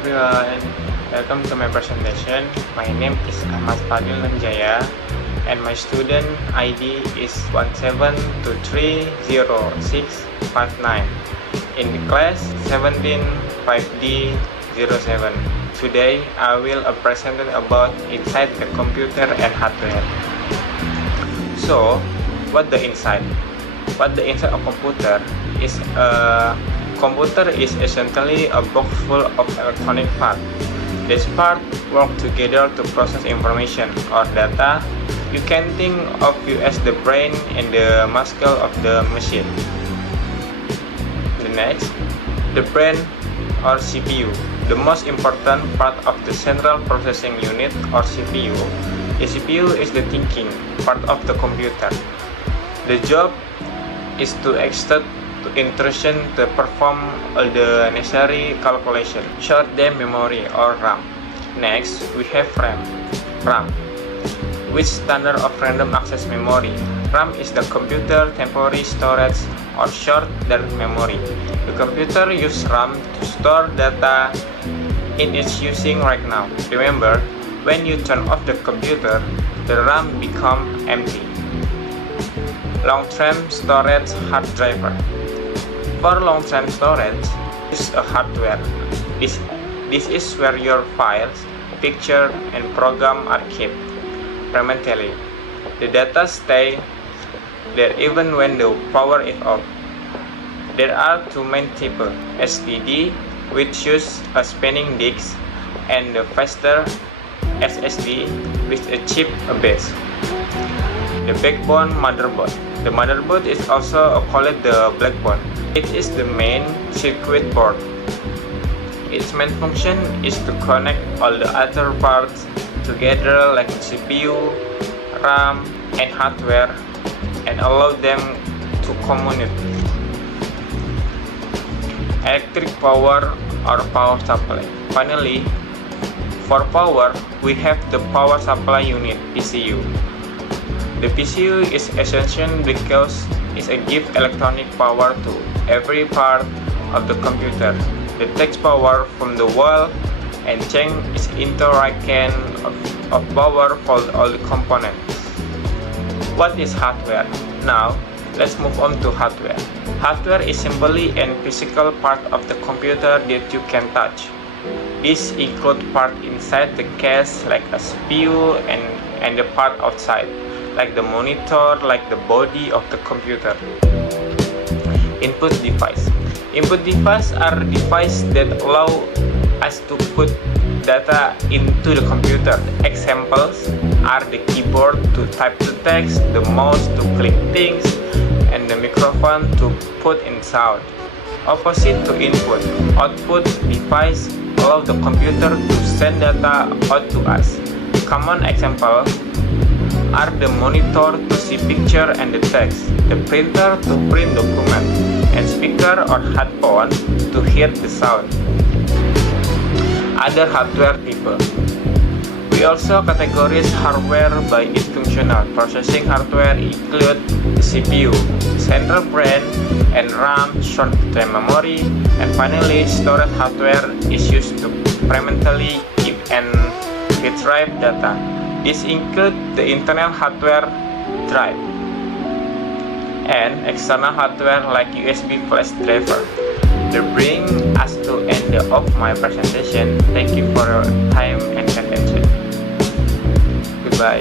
everyone, welcome to my presentation. My name is Ahmad Fadil Nanjaya and my student ID is 1723069 in the class 175D07. Today I will present about inside the computer and hardware. So, what the inside? What the inside of computer is computer is essentially a box full of electronic parts. These parts work together to process information or data. You can think of it as the brain and the muscle of the machine. The next, the brain or CPU. The most important part of the central processing unit or CPU. The CPU is the thinking part of the computer. The job is to extract instruction to perform all the necessary calculation. Short-term memory or RAM. Next, we have RAM, which standard of random access memory. RAM is the computer temporary storage or short-term memory. The computer uses RAM to store data in its using right now. Remember, when you turn off the computer, the RAM becomes empty. Long-term storage hard drive. For long-term storage, use a hardware. This is where your files, pictures, and programs are kept permanently. The data stay there even when the power is off. There are two main types: SSD, which uses a spinning disk, and the faster SSD with a chip base. The backbone motherboard. The motherboard is also called the backbone. It is the main circuit board. Its main function is to connect all the other parts together like CPU, RAM, and hardware and allow them to communicate. Electric power or power supply. Finally, for power, we have the power supply unit, PCU. The PCU is essential because it gives electronic power to every part of the computer. It takes power from the wall and changes it into a can of power for all the components. What is hardware? Now, let's move on to hardware. Hardware is simply a physical part of the computer that you can touch. This includes parts inside the case like a CPU and the part outside, like the monitor, like the body of the computer. Input device. Input devices are devices that allow us to put data into the computer. Examples are the keyboard to type the text, the mouse to click things, and the microphone to put in sound. Opposite to input, output device allow the computer to send data out to us. Common examples are the monitor to see picture and the text, the printer to print document, and speaker or headphone to hear the sound. Other hardware type. We also categorize hardware by its functional. Processing hardware include the CPU, central brain, and RAM, short-term memory, and finally storage hardware is used to permanently keep and retrieve data. This includes the internal hardware drive and external hardware like USB flash driver. That brings us to end of my presentation. Thank you for your time and attention. Goodbye.